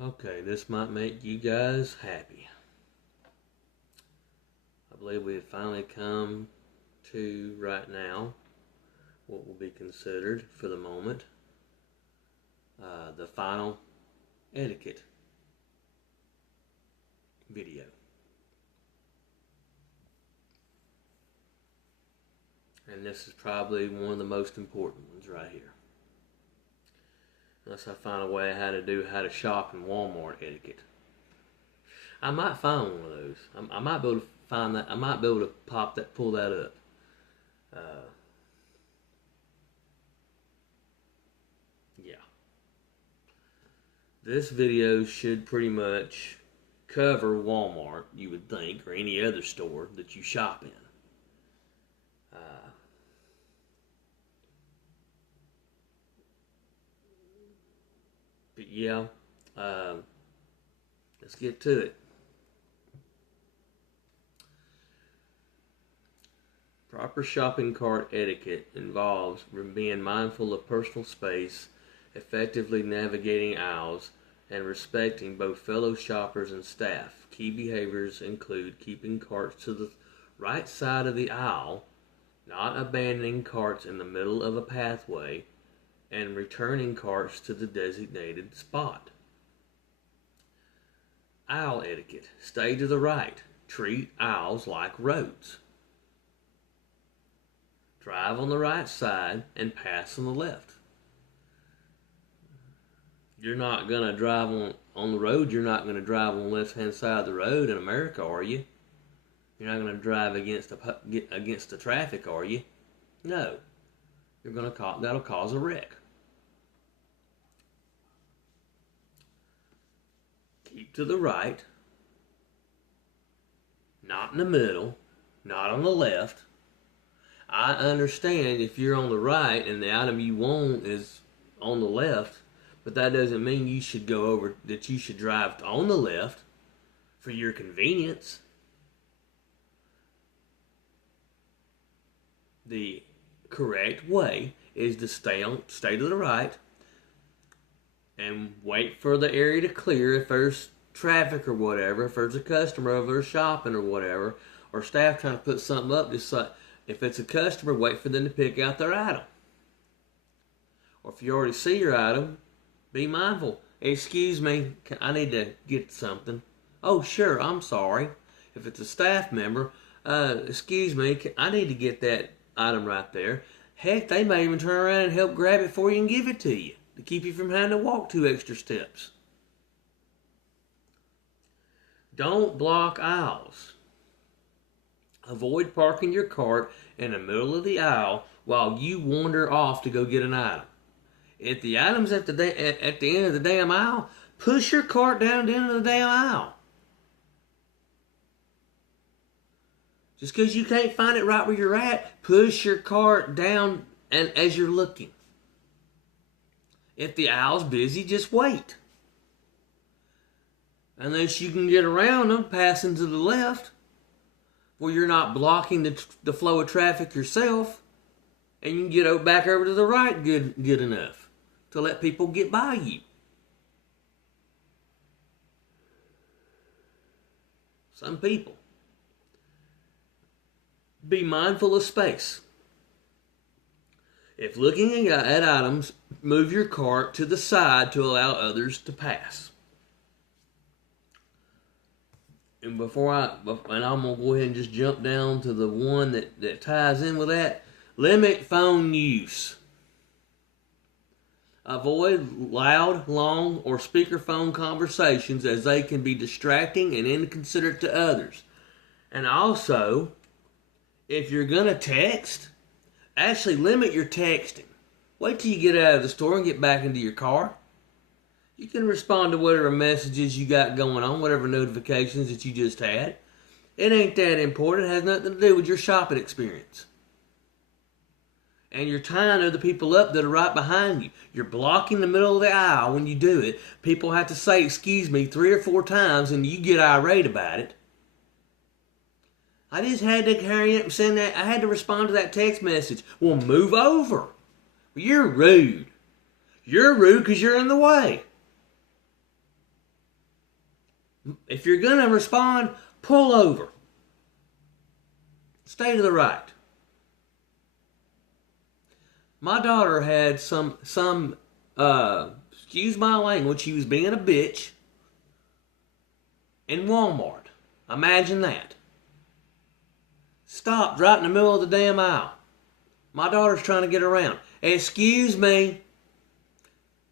Okay, this might make you guys happy. I believe we have finally come to, right now, what will be considered, for the moment, the final etiquette video. And this is probably one of the most important ones right here. Unless I find a way how to shop in Walmart etiquette. I might find one of those. I might be able to find that. I might be able to pull that up. Yeah. This video should pretty much cover Walmart, you would think, or any other store that you shop in. But yeah, let's get to it. Proper shopping cart etiquette involves being mindful of personal space, effectively navigating aisles, and respecting both fellow shoppers and staff. Key behaviors include keeping carts to the right side of the aisle, not abandoning carts in the middle of a pathway, and returning carts to the designated spot. Aisle etiquette. Stay to the right. Treat aisles like roads. Drive on the right side and pass on the left. You're not going to drive on the road. You're not going to drive on the left-hand side of the road in America, are you? You're not going to drive against the traffic, are you? No. That'll cause a wreck. Keep to the right, not in the middle, not on the left. I understand if you're on the right and the item you want is on the left, but that doesn't mean you should drive on the left for your convenience. The correct way is to stay to the right and wait for the area to clear if there's traffic or whatever, if there's a customer over there shopping or whatever, or staff trying to put something up. Just like, if it's a customer, wait for them to pick out their item. Or if you already see your item, be mindful. Excuse me, I need to get something. Oh, sure, I'm sorry. If it's a staff member, excuse me, I need to get that item right there. Heck, they may even turn around and help grab it for you and give it to you, to keep you from having to walk 2 extra steps. Don't block aisles. Avoid parking your cart in the middle of the aisle while you wander off to go get an item. If the item's at the end of the damn aisle, push your cart down the end of the damn aisle. Just because you can't find it right where you're at, push your cart down and as you're looking. If the aisle's busy, just wait. Unless you can get around them, passing to the left, where you're not blocking the flow of traffic yourself, and you can get back over to the right good enough to let people get by you. Some people. Be mindful of space. If looking at items, move your cart to the side to allow others to pass. And I'm going to go ahead and just jump down to the one that ties in with that. Limit phone use. Avoid loud, long, or speakerphone conversations as they can be distracting and inconsiderate to others. And also, if you're going to text, actually limit your texting. Wait till you get out of the store and get back into your car. You can respond to whatever messages you got going on, whatever notifications that you just had. It ain't that important. It has nothing to do with your shopping experience. And you're tying other people up that are right behind you. You're blocking the middle of the aisle when you do it. People have to say, excuse me, 3 or 4 times, and you get irate about it. I just had to hurry up and send that. I had to respond to that text message. Well, move over. You're rude. You're rude because you're in the way. If you're going to respond, pull over. Stay to the right. My daughter had excuse my language, she was being a bitch in Walmart. Imagine that. Stopped right in the middle of the damn aisle. My daughter's trying to get around. Excuse me.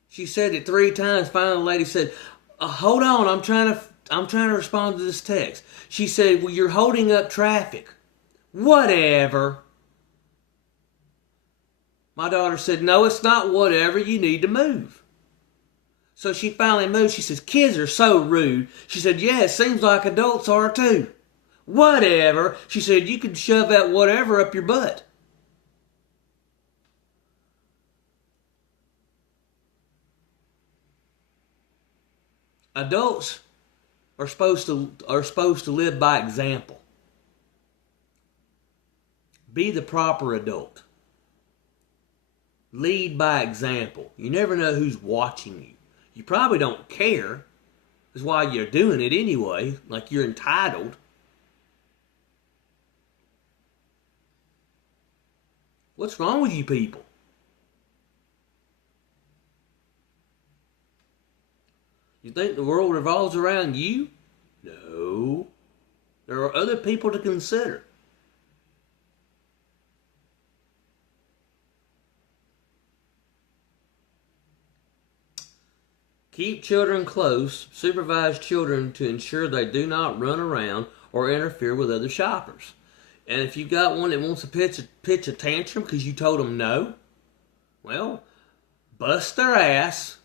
She said it 3 times. Finally, the lady said, hold on, I'm trying to respond to this text. She said, well, you're holding up traffic. Whatever. My daughter said, no, it's not whatever. You need to move. So she finally moved. She says, kids are so rude. She said, yeah, it seems like adults are too. Whatever. She said, you can shove that whatever up your butt. Adults are supposed to live by example. Be the proper adult. Lead by example. You never know who's watching you. You probably don't care. That's why you're doing it anyway, like you're entitled. What's wrong with you people? You think the world revolves around you? No. There are other people to consider. Keep children close. Supervise children to ensure they do not run around or interfere with other shoppers. And if you got one that wants to pitch a tantrum because you told them no, well, bust their ass.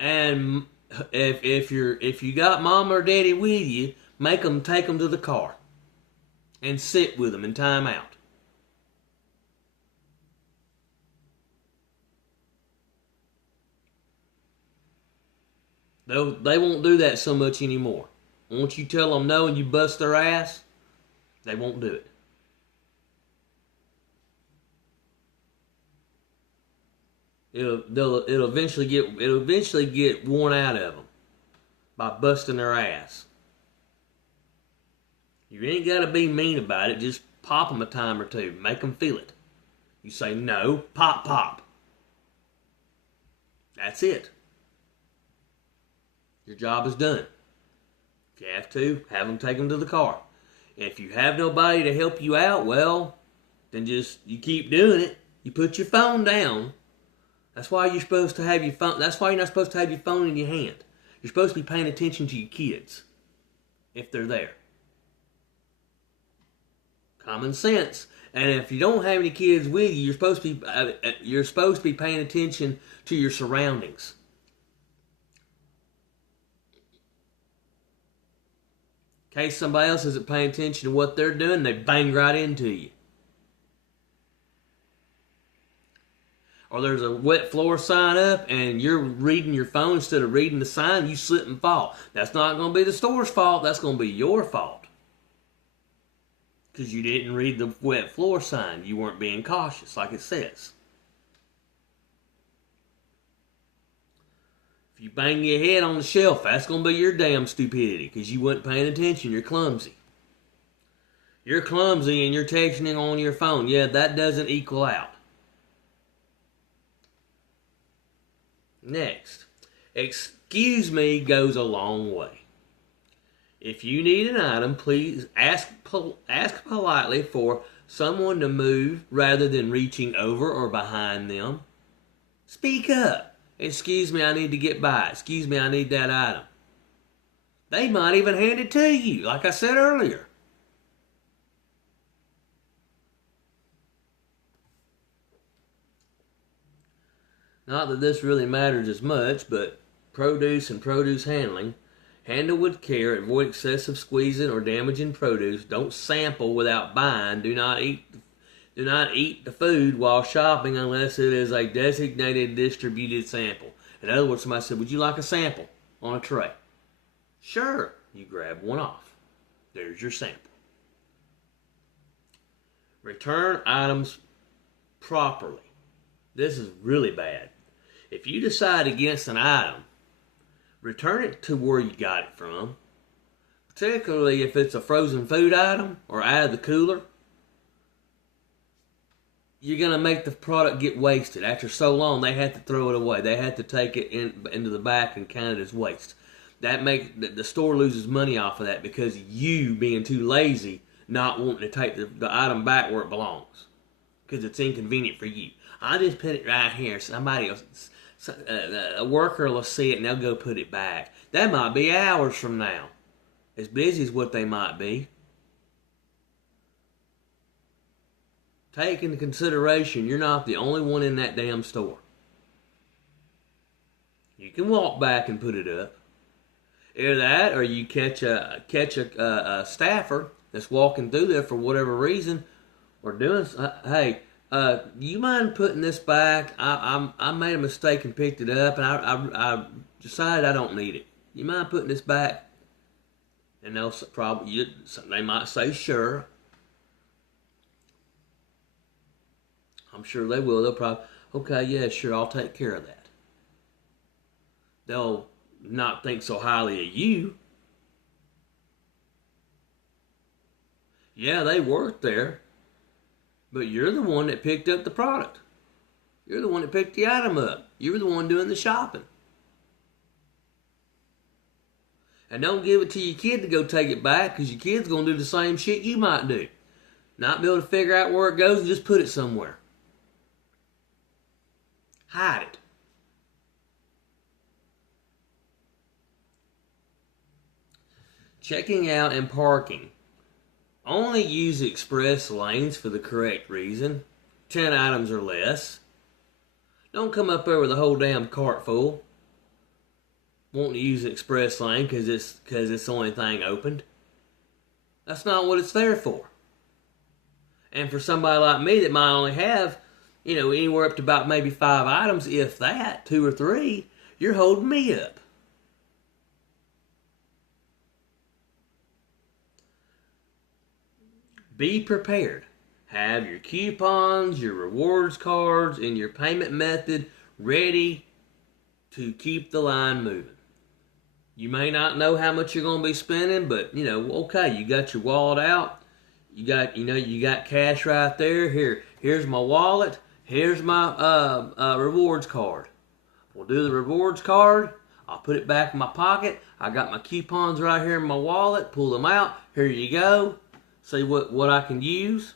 And if you got mom or daddy with you, make them take them to the car and sit with them in time out. They won't do that so much anymore. Once you tell them no and you bust their ass, they won't do it. It'll eventually get worn out of them by busting their ass. You ain't got to be mean about it. Just pop them a time or two. Make them feel it. You say no, pop, pop. That's it. Your job is done. If you have to, have them take them to the car. And if you have nobody to help you out, well, then just you keep doing it. You put your phone down. That's why you're supposed to have your phone. That's why you're not supposed to have your phone in your hand. You're supposed to be paying attention to your kids if they're there. Common sense. And if you don't have any kids with you, you're supposed to be paying attention to your surroundings. In case somebody else isn't paying attention to what they're doing, they bang right into you. Or there's a wet floor sign up and you're reading your phone instead of reading the sign, you slip and fall. That's not going to be the store's fault. That's going to be your fault. Because you didn't read the wet floor sign. You weren't being cautious like it says. If you bang your head on the shelf, that's going to be your damn stupidity because you weren't paying attention. You're clumsy. You're clumsy and you're texting on your phone. Yeah, that doesn't equal out. Next, excuse me goes a long way. If you need an item, please ask politely for someone to move rather than reaching over or behind them. Speak up. Excuse me, I need to get by. Excuse me, I need that item. They might even hand it to you, like I said earlier. Not that this really matters as much, but produce and produce handling. Handle with care, avoid excessive squeezing or damaging produce. Don't sample without buying. Do not eat the food while shopping unless it is a designated distributed sample. In other words, somebody said, would you like a sample on a tray? Sure. You grab one off. There's your sample. Return items properly. This is really bad. If you decide against an item, return it to where you got it from, particularly if it's a frozen food item or out of the cooler. You're going to make the product get wasted. After so long, they have to throw it away. They have to take it into the back and count it as waste. That makes the store loses money off of that because you being too lazy, not wanting to take the item back where it belongs because it's inconvenient for you. I just put it right here. Somebody else, a worker will see it and they'll go put it back. That might be hours from now. As busy as what they might be. Take into consideration you're not the only one in that damn store. You can walk back and put it up. Either that, or you catch a staffer that's walking through there for whatever reason, or doing. Hey, you mind putting this back? I made a mistake and picked it up, and I decided I don't need it. You mind putting this back? And they'll probably they might say sure. I'm sure they will. They'll probably, okay, yeah, sure, I'll take care of that. They'll not think so highly of you. Yeah, they work there, but you're the one that picked up the product. You're the one that picked the item up. You're the one doing the shopping. And don't give it to your kid to go take it back because your kid's going to do the same shit you might do. Not be able to figure out where it goes and just put it somewhere. Hide it. Checking out and parking. Only use express lanes for the correct reason. 10 items or less. Don't come up there with a whole damn cart full. Wanting to use an express lane because it's the only thing opened. That's not what it's there for. And for somebody like me that might only have, anywhere up to about maybe 5 items, if that, 2 or 3, you're holding me up. Be prepared. Have your coupons, your rewards cards, and your payment method ready to keep the line moving. You may not know how much you're going to be spending, but, okay, you got your wallet out. You got cash right there. Here's my wallet. Here's my rewards card. We'll do the rewards card. I'll put it back in my pocket. I got my coupons right here in my wallet. Pull them out. Here you go. See what I can use.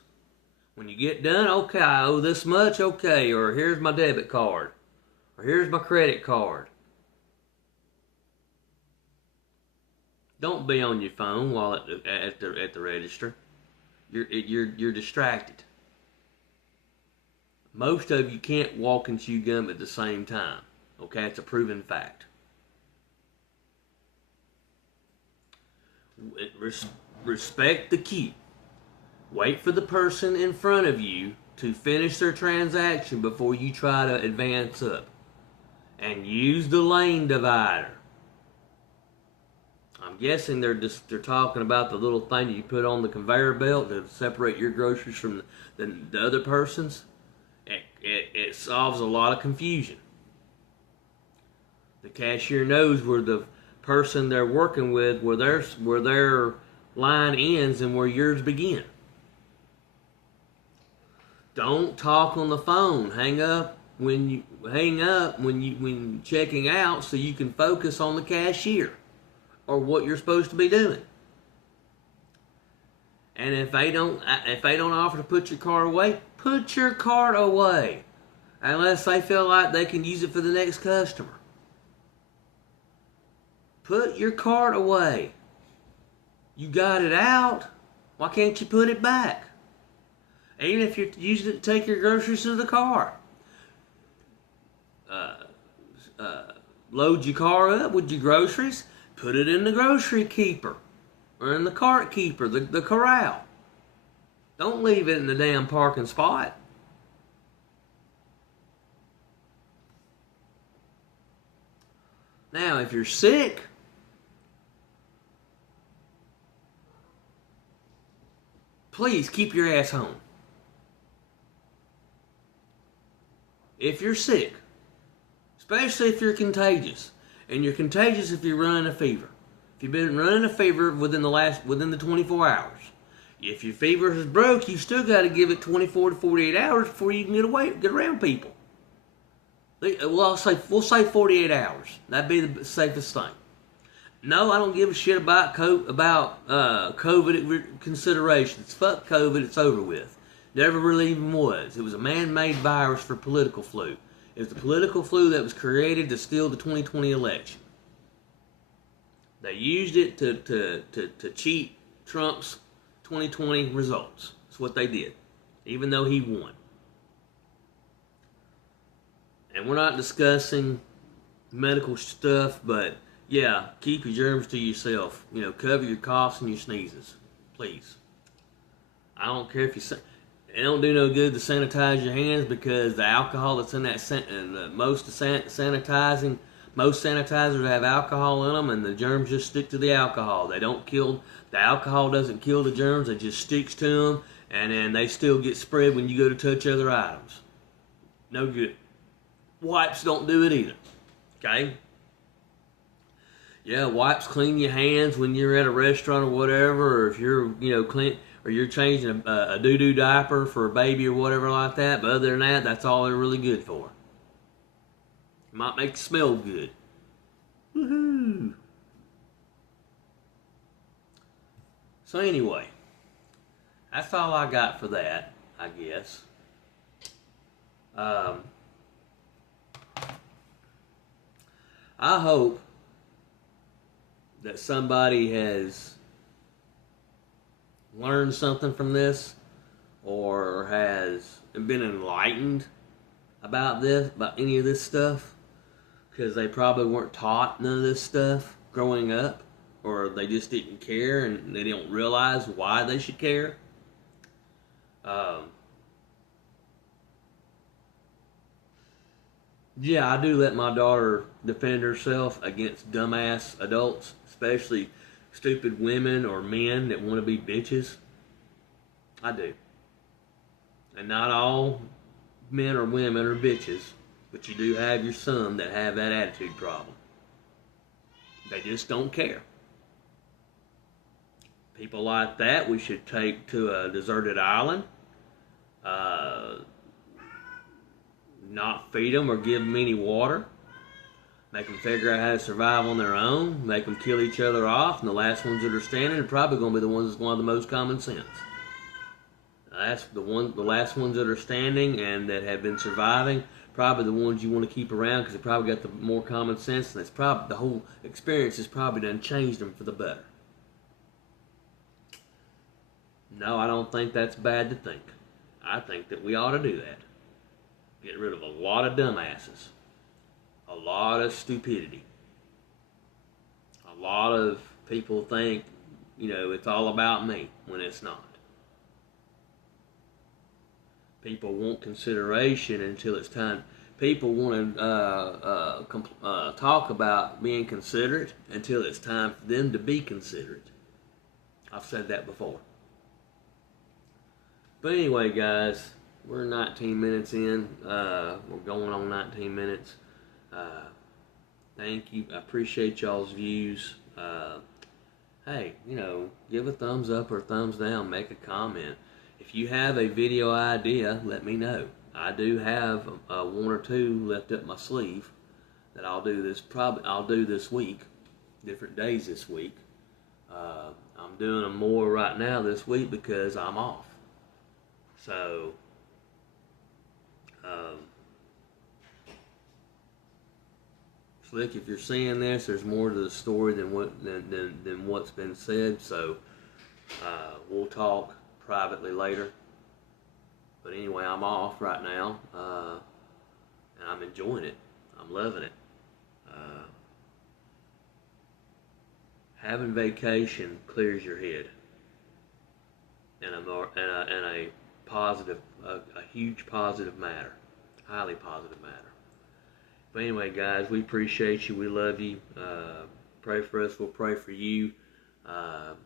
When you get done, okay, I owe this much. Okay, or here's my debit card. Or here's my credit card. Don't be on your phone while at the register. You're distracted. Most of you can't walk and chew gum at the same time. Okay, it's a proven fact. Respect the queue. Wait for the person in front of you to finish their transaction before you try to advance up. And use the lane divider. I'm guessing they're talking about the little thing you put on the conveyor belt to separate your groceries from the other person's. It solves a lot of confusion. The cashier knows where the person they're working with, where their line ends and where yours begin. Don't talk on the phone. Hang up when checking out so you can focus on the cashier or what you're supposed to be doing. And if they don't offer to put your card away, put your card away. Unless they feel like they can use it for the next customer. Put your card away. You got it out. Why can't you put it back? Even if you're using it to take your groceries to the car. Load your car up with your groceries. Put it in the grocery keeper. Or in the cart keeper, the corral. Don't leave it in the damn parking spot. Now, if you're sick, please keep your ass home. If you're sick, especially if you're contagious, and you're contagious if you're running a fever. If you've been running a fever within the 24 hours. If your fever is broke, you still got to give it 24 to 48 hours before you can get around people. Well, we'll say 48 hours. That'd be the safest thing. No, I don't give a shit about COVID considerations. Fuck COVID, it's over with. Never really even was. It was a man-made virus for political flu. It was the political flu that was created to steal the 2020 election. They used it to cheat Trump's 2020 results. That's what they did, even though he won. And we're not discussing medical stuff, but yeah, keep your germs to yourself. You know, cover your coughs and your sneezes, please. I don't care if you it don't do no good to sanitize your hands, because the alcohol that's in that most sanitizers have alcohol in them, and the germs just stick to the alcohol. The alcohol doesn't kill the germs; it just sticks to them, and then they still get spread when you go to touch other items. No good. Wipes don't do it either. Okay? Yeah, wipes clean your hands when you're at a restaurant or whatever, or if you're, clean, or you're changing a doo-doo diaper for a baby or whatever like that. But other than that, that's all they're really good for. It might make you smell good. Woohoo! So anyway, that's all I got for that, I guess. I hope that somebody has learned something from this, or has been enlightened about any of this stuff, because they probably weren't taught none of this stuff growing up, or they just didn't care and they don't realize why they should care. Yeah, I do let my daughter defend herself against dumbass adults, especially stupid women or men that want to be bitches. I do. And not all men or women are bitches, but you do have your some that have that attitude problem. They just don't care. People like that we should take to a deserted island, not feed them or give them any water, make them figure out how to survive on their own, make them kill each other off, and the last ones that are standing are probably going to be the ones that's going to have the most common sense. That's the last ones that are standing and that have been surviving, probably the ones you want to keep around, because they probably got the more common sense, and it's probably the whole experience has probably done changed them for the better. No, I don't think that's bad to think. I think that we ought to do that. Get rid of a lot of dumbasses. A lot of stupidity. A lot of people think, it's all about me when it's not. People want consideration until it's time. People want to talk about being considerate until it's time for them to be considerate. I've said that before. But anyway, guys, we're 19 minutes in. We're going on 19 minutes. Thank you. I appreciate y'all's views. Hey, give a thumbs up or a thumbs down. Make a comment. If you have a video idea, let me know. I do have one or two left up my sleeve that I'll do this week, different days this week. I'm doing them more right now this week because I'm off. So, Slick, if you're seeing this, there's more to the story than what's been said. So, we'll talk privately later. But anyway, I'm off right now, and I'm enjoying it. I'm loving it. Having vacation clears your head in a positive, a huge positive matter, highly positive matter. But anyway, guys, we appreciate you. We love you. Pray for us. We'll pray for you. Like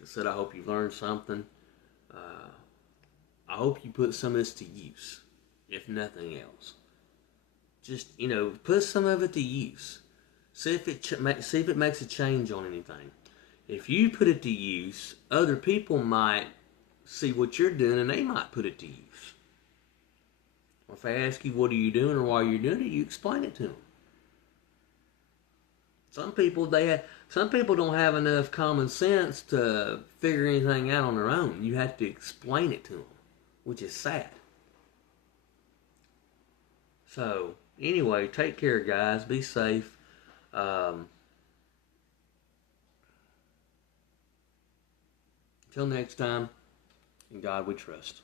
I said, I hope you've learned something. I hope you put some of this to use, if nothing else. Just, put some of it to use. see if it makes a change on anything. If you put it to use, other people might see what you're doing and they might put it to use. Or if they ask you what are you doing or why you're doing it, you explain it to them. Some people don't have enough common sense to figure anything out on their own. You have to explain it to them, which is sad. So anyway, take care, guys. Be safe. Until next time, in God we trust.